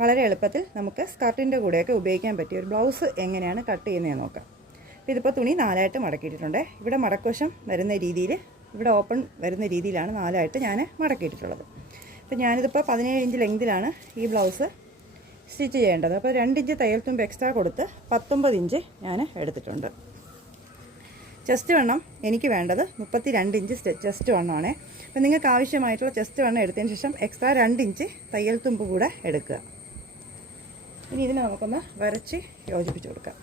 വളരെ എളുപ്പത്തിൽ നമുക്ക് സ്കർട്ടിൻ്റെ കൂടെയൊക്കെ ഉപയോഗിക്കാൻ പറ്റിയ ഒരു ബ്ലൗസ് എങ്ങനെയാണ് കട്ട് ചെയ്യുന്നതെന്ന് നോക്കാം. അപ്പോൾ ഇതിപ്പോൾ തുണി 4ആയിട്ട് മടക്കിയിട്ടുണ്ട്. ഇവിടെ മടക്കുവശം വരുന്ന രീതിയിൽ, ഇവിടെ ഓപ്പൺ വരുന്ന രീതിയിലാണ് 4ആയിട്ട് ഞാൻ മടക്കിയിട്ടുള്ളത്. അപ്പോൾ ഞാനിതിപ്പോൾ 17 ഇഞ്ച് ലെങ്തിലാണ് ഈ ബ്ലൗസ് സ്റ്റിച്ച് ചെയ്യേണ്ടത്. അപ്പോൾ 2 ഇഞ്ച് തയ്യൽ തുമ്പ് എക്സ്ട്രാ കൊടുത്ത് 19 ഇഞ്ച് ഞാൻ എടുത്തിട്ടുണ്ട്. ചെസ്റ്റ് വണ്ണം എനിക്ക് വേണ്ടത് 32 ഇഞ്ച് ചെസ്റ്റ് വണ്ണമാണ്. അപ്പോൾ നിങ്ങൾക്ക് ആവശ്യമായിട്ടുള്ള ചെസ്റ്റ് വണ്ണം എടുത്തതിന് ശേഷം എക്സ്ട്രാ 2 ഇഞ്ച് തയ്യൽ തുമ്പ് കൂടെ എടുക്കുക. ഇനി ഇതിനെ നമുക്കൊന്ന് വരച്ച് യോജിപ്പിച്ച് കൊടുക്കാം.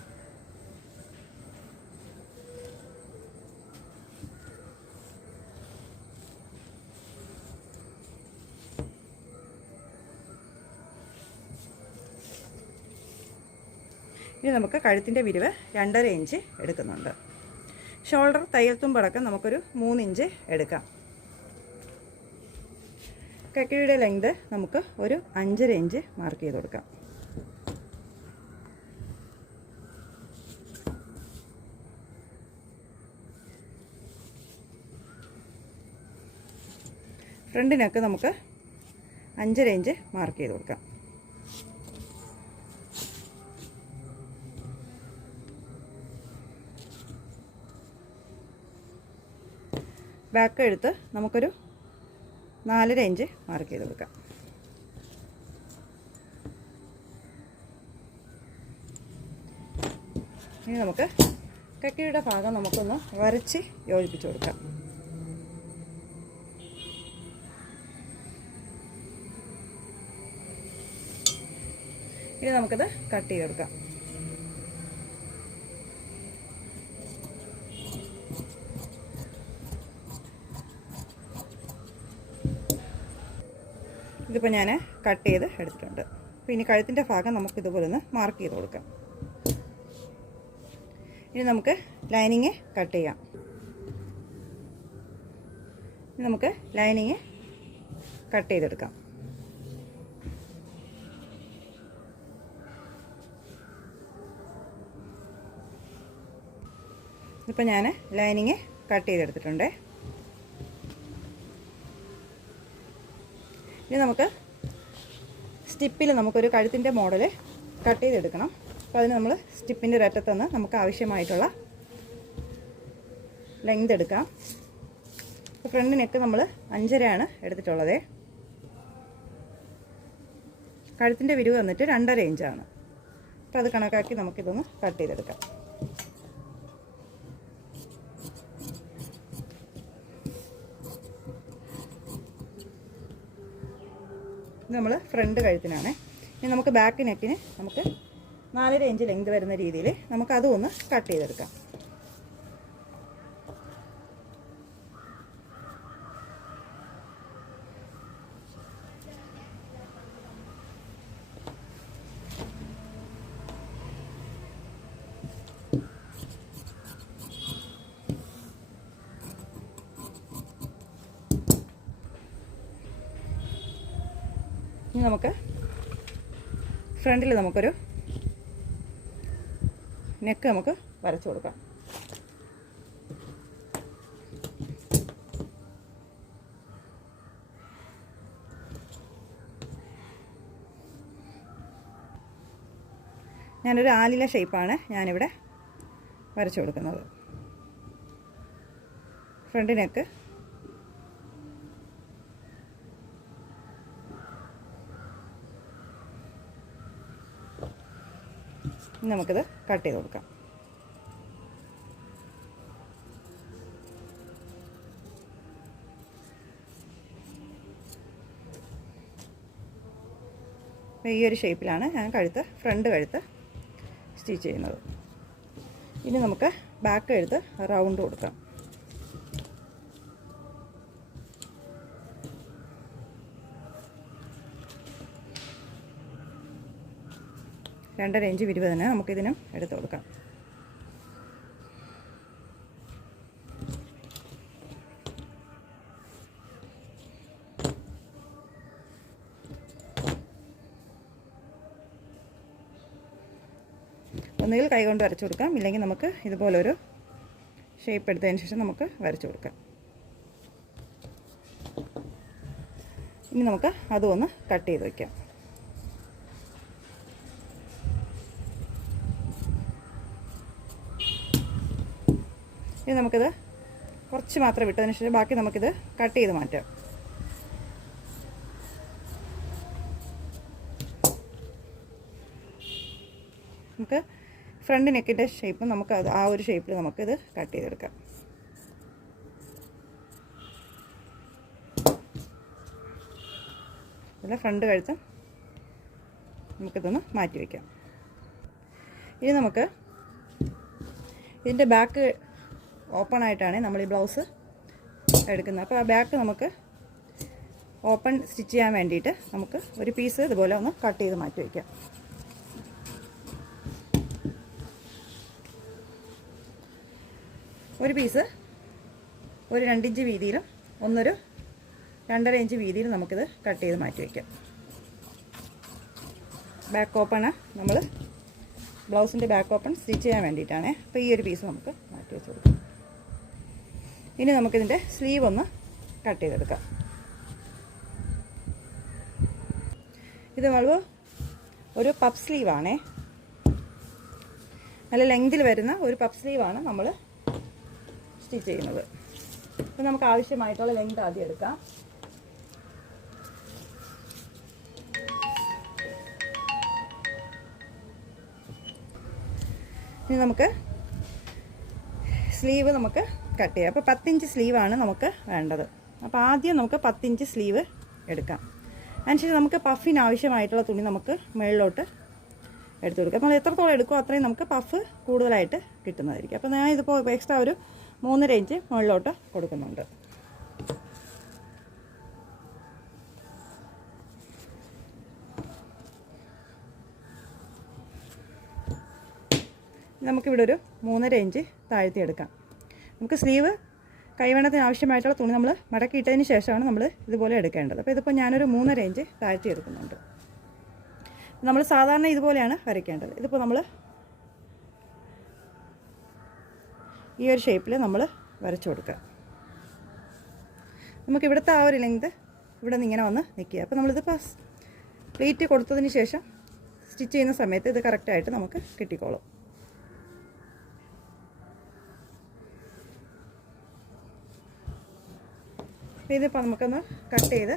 ഇനി നമുക്ക് കഴുത്തിൻ്റെ വിരിവ് 2.5 ഇഞ്ച് എടുക്കുന്നുണ്ട്. ഷോൾഡർ തയ്യൽ തുമ്പടക്കം നമുക്കൊരു 3 ഇഞ്ച് എടുക്കാം. കക്കിയുടെ ലെങ്ത് നമുക്ക് ഒരു 5.5 ഇഞ്ച് മാർക്ക് ചെയ്ത് കൊടുക്കാം. ഫ്രണ്ടിനൊക്കെ നമുക്ക് 5.5 ഇഞ്ച് മാർക്ക് ചെയ്ത് കൊടുക്കാം. ബാക്ക് എടുത്ത് നമുക്കൊരു 4.5 ഇഞ്ച് മാർക്ക് ചെയ്ത് കൊടുക്കാം. ഇനി നമുക്ക് കക്കിയുടെ ഭാഗം നമുക്കൊന്ന് വരച്ച് യോജിപ്പിച്ച് കൊടുക്കാം. ഇനി നമുക്കത് കട്ട് ചെയ്തെടുക്കാം. ഇതിപ്പോൾ ഞാൻ കട്ട് ചെയ്ത് എടുത്തിട്ടുണ്ട്. അപ്പോൾ ഇനി കഴുത്തിൻ്റെ ഭാഗം നമുക്ക് ഇതുപോലെ ഒന്ന് മാർക്ക് ചെയ്ത് കൊടുക്കാം. ഇനി നമുക്ക് ലൈനിങ് കട്ട് ചെയ്യാം. ഇനി നമുക്ക് ലൈനിങ് കട്ട് ചെയ്തെടുക്കാം. ഇപ്പോൾ ഞാൻ ലൈനിങ് കട്ട് ചെയ്തെടുത്തിട്ടുണ്ട്. ഇനി നമുക്ക് സ്റ്റിപ്പിൽ നമുക്കൊരു കഴുത്തിൻ്റെ മോഡൽ കട്ട് ചെയ്തെടുക്കണം. അപ്പോൾ അതിന് നമ്മൾ സ്റ്റിപ്പിൻ്റെ ഒരറ്റത്ത് നിന്ന് നമുക്ക് ആവശ്യമായിട്ടുള്ള ലെങ്ത് എടുക്കാം. അപ്പോൾ ഫ്രണ്ട് നെക്ക് നമ്മൾ 5.5 എടുത്തിട്ടുള്ളത്. കഴുത്തിൻ്റെ വിരിവ് വന്നിട്ട് 2.5 ഇഞ്ചാണ്. അപ്പോൾ അത് കണക്കാക്കി നമുക്കിതൊന്ന് കട്ട് ചെയ്തെടുക്കാം. ഇത് നമ്മൾ ഫ്രണ്ട് കഴുത്തിനാണ്. ഇനി നമുക്ക് ബാക്ക് നെക്കിന് നമുക്ക് 4.5 ഇഞ്ച് ലെങ്ത് വരുന്ന രീതിയിൽ നമുക്ക് അതും ഒന്ന് കട്ട് ചെയ്തെടുക്കാം. ഇനി നമുക്ക് ഫ്രണ്ടിൽ നമുക്കൊരു നെക്ക് നമുക്ക് വരച്ചു കൊടുക്കാം. ഞാനൊരു ആലില ഷേപ്പാണ് ഞാനിവിടെ വരച്ചു കൊടുക്കുന്നത്. ഫ്രണ്ട് നെക്ക് നമുക്കിത് കട്ട് ചെയ്ത് കൊടുക്കാം. ഈ ഒരു ഷേപ്പിലാണ് ഞാൻ ഫ്രണ്ട് കഴുത്ത് സ്റ്റിച്ച് ചെയ്യുന്നത്. ഇനി നമുക്ക് ബാക്ക് കഴുത്ത് റൗണ്ട് കൊടുക്കാം. രണ്ടര ഇഞ്ച് വിരിവ് തന്നെ നമുക്കിതിനും എടുത്ത് കൊടുക്കാം. ഒന്നുകിൽ കൈകൊണ്ട് വരച്ചു കൊടുക്കാം, ഇല്ലെങ്കിൽ നമുക്ക് ഇതുപോലൊരു ഷേപ്പ് എടുത്തതിന് ശേഷം നമുക്ക് വരച്ചു കൊടുക്കാം. ഇനി നമുക്ക് അതും ഒന്ന് കട്ട് ചെയ്ത് വയ്ക്കാം. ഇനി നമുക്കിത് കുറച്ച് മാത്രം വിട്ടതിന് ശേഷം ബാക്കി നമുക്കിത് കട്ട് ചെയ്ത് മാറ്റാം. നമുക്ക് ഫ്രണ്ട് നെക്കിൻ്റെ ഷേപ്പ് നമുക്ക് അത് ആ ഒരു ഷേപ്പിൽ നമുക്കിത് കട്ട് ചെയ്തെടുക്കാം. അല്ല ഫ്രണ്ട് കഴുത്ത് നമുക്കിതൊന്ന് മാറ്റി വയ്ക്കാം. ഇനി നമുക്ക് ഇതിൻ്റെ ബാക്ക് ഓപ്പൺ ആയിട്ടാണ് നമ്മൾ ഈ ബ്ലൗസ് എടുക്കുന്നത്. അപ്പോൾ ആ ബാക്ക് നമുക്ക് ഓപ്പൺ സ്റ്റിച്ച് ചെയ്യാൻ വേണ്ടിയിട്ട് നമുക്ക് ഒരു പീസ് ഇതുപോലെ ഒന്ന് കട്ട് ചെയ്ത് മാറ്റി വയ്ക്കാം. ഒരു പീസ് ഒരു 2 ഇഞ്ച് വീതിയിലും ഒന്നൊരു 2.5 ഇഞ്ച് വീതിയിലും നമുക്കിത് കട്ട് ചെയ്ത് മാറ്റി വയ്ക്കാം. ബാക്ക് ഓപ്പണ് നമ്മൾ ബ്ലൗസിൻ്റെ ബാക്ക് ഓപ്പൺ സ്റ്റിച്ച് ചെയ്യാൻ വേണ്ടിയിട്ടാണ്. അപ്പോൾ ഈ ഒരു പീസ് നമുക്ക് മാറ്റി വെച്ച് കൊടുക്കാം. ഇനി നമുക്കിതിൻ്റെ സ്ലീവ് ഒന്ന് കട്ട് ചെയ്തെടുക്കാം. ഇത് നമ്മൾ ഒരു പഫ് സ്ലീവാണേ, നല്ല ലെങ്തിൽ വരുന്ന ഒരു പഫ് സ്ലീവാണ് നമ്മൾ സ്റ്റിച്ച് ചെയ്യുന്നത്. അപ്പോൾ നമുക്ക് ആവശ്യമായിട്ടുള്ള ലെങ്ത് ആദ്യം എടുക്കാം. ഇനി നമുക്ക് സ്ലീവ് നമുക്ക് കട്ട് ചെയ്യാം. അപ്പോൾ 10 ഇഞ്ച് സ്ലീവാണ് നമുക്ക് വേണ്ടത്. അപ്പോൾ ആദ്യം നമുക്ക് 10 ഇഞ്ച് സ്ലീവ് എടുക്കാം. അതിനുശേഷം നമുക്ക് പഫിന് ആവശ്യമായിട്ടുള്ള തുണി നമുക്ക് മുകളിലോട്ട് എടുത്തു കൊടുക്കാം. അപ്പോൾ എത്രത്തോളം എടുക്കുമോ അത്രയും നമുക്ക് പഫ് കൂടുതലായിട്ട് കിട്ടുന്നതായിരിക്കും. അപ്പോൾ ഞാൻ ഇതിപ്പോൾ എക്സ്ട്രാ ഒരു 3.5 ഇഞ്ച് മുകളിലോട്ട് കൊടുക്കുന്നുണ്ട്. നമുക്കിവിടെ ഒരു 3.5 ഇഞ്ച് താഴ്ത്തി എടുക്കാം. നമുക്ക് സ്ലീവ് കൈവണ്ണത്തിന് ആവശ്യമായിട്ടുള്ള തുണി നമ്മൾ മടക്കിയിട്ടതിന് ശേഷമാണ് നമ്മൾ ഇതുപോലെ എടുക്കേണ്ടത്. അപ്പോൾ ഇതിപ്പോൾ ഞാനൊരു 3.5 ഇഞ്ച് താഴ്ത്തി എടുക്കുന്നുണ്ട്. നമ്മൾ സാധാരണ ഇതുപോലെയാണ് വരയ്ക്കേണ്ടത്. ഇതിപ്പോൾ നമ്മൾ ഈ ഒരു ഷേപ്പിൽ നമ്മൾ വരച്ചു കൊടുക്കുക. നമുക്കിവിടുത്തെ ആ ഒരു ലെങ്ത് ഇവിടെ നിന്ന് ഇങ്ങനെ വന്ന് നിൽക്കുക. അപ്പോൾ നമ്മളിതിപ്പോൾ പ്ലീറ്റ് കൊടുത്തതിന് ശേഷം സ്റ്റിച്ച് ചെയ്യുന്ന സമയത്ത് ഇത് കറക്റ്റായിട്ട് നമുക്ക് കിട്ടിക്കോളും. ഇതിപ്പോൾ നമുക്കൊന്ന് കട്ട് ചെയ്ത്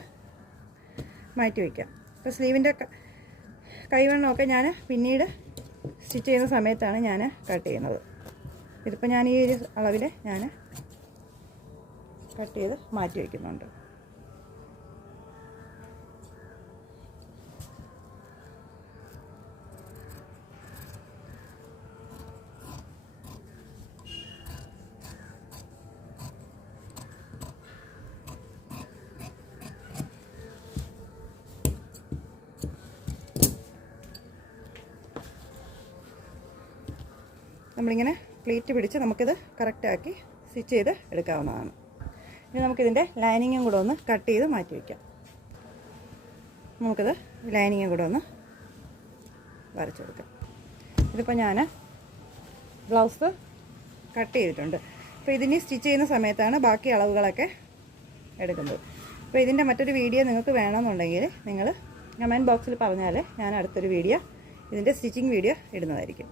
മാറ്റി വയ്ക്കാം. ഇപ്പോൾ സ്ലീവിൻ്റെ കൈവണ്ണമൊക്കെ ഞാൻ പിന്നീട് സ്റ്റിച്ച് ചെയ്യുന്ന സമയത്താണ് ഞാൻ കട്ട് ചെയ്യുന്നത്. ഇതിപ്പോൾ ഞാൻ ഈ ഒരു അളവിൽ ഞാൻ കട്ട് ചെയ്ത് മാറ്റി വയ്ക്കുന്നുണ്ട്. നമ്മളിങ്ങനെ പ്ലീറ്റ് പിടിച്ച് നമുക്കിത് കറക്റ്റാക്കി സ്റ്റിച്ച് ചെയ്ത് എടുക്കാവുന്നതാണ്. ഇനി നമുക്കിതിൻ്റെ ലൈനിങ്ങും കൂടെ ഒന്ന് കട്ട് ചെയ്ത് മാറ്റി വയ്ക്കാം. നമുക്കിത് ലൈനിങ്ങും കൂടെ ഒന്ന് വരച്ചു കൊടുക്കാം. ഇതിപ്പോൾ ഞാൻ ബ്ലൗസ് കട്ട് ചെയ്തിട്ടുണ്ട്. അപ്പോൾ ഇതിന് സ്റ്റിച്ച് ചെയ്യുന്ന സമയത്താണ് ബാക്കി അളവുകളൊക്കെ എടുക്കുന്നത്. അപ്പോൾ ഇതിൻ്റെ മറ്റൊരു വീഡിയോ നിങ്ങൾക്ക് വേണമെന്നുണ്ടെങ്കിൽ നിങ്ങൾ കമൻറ്റ് ബോക്സിൽ പറഞ്ഞാൽ ഞാൻ അടുത്തൊരു വീഡിയോ ഇതിൻ്റെ സ്റ്റിച്ചിങ് വീഡിയോ ഇടുന്നതായിരിക്കും.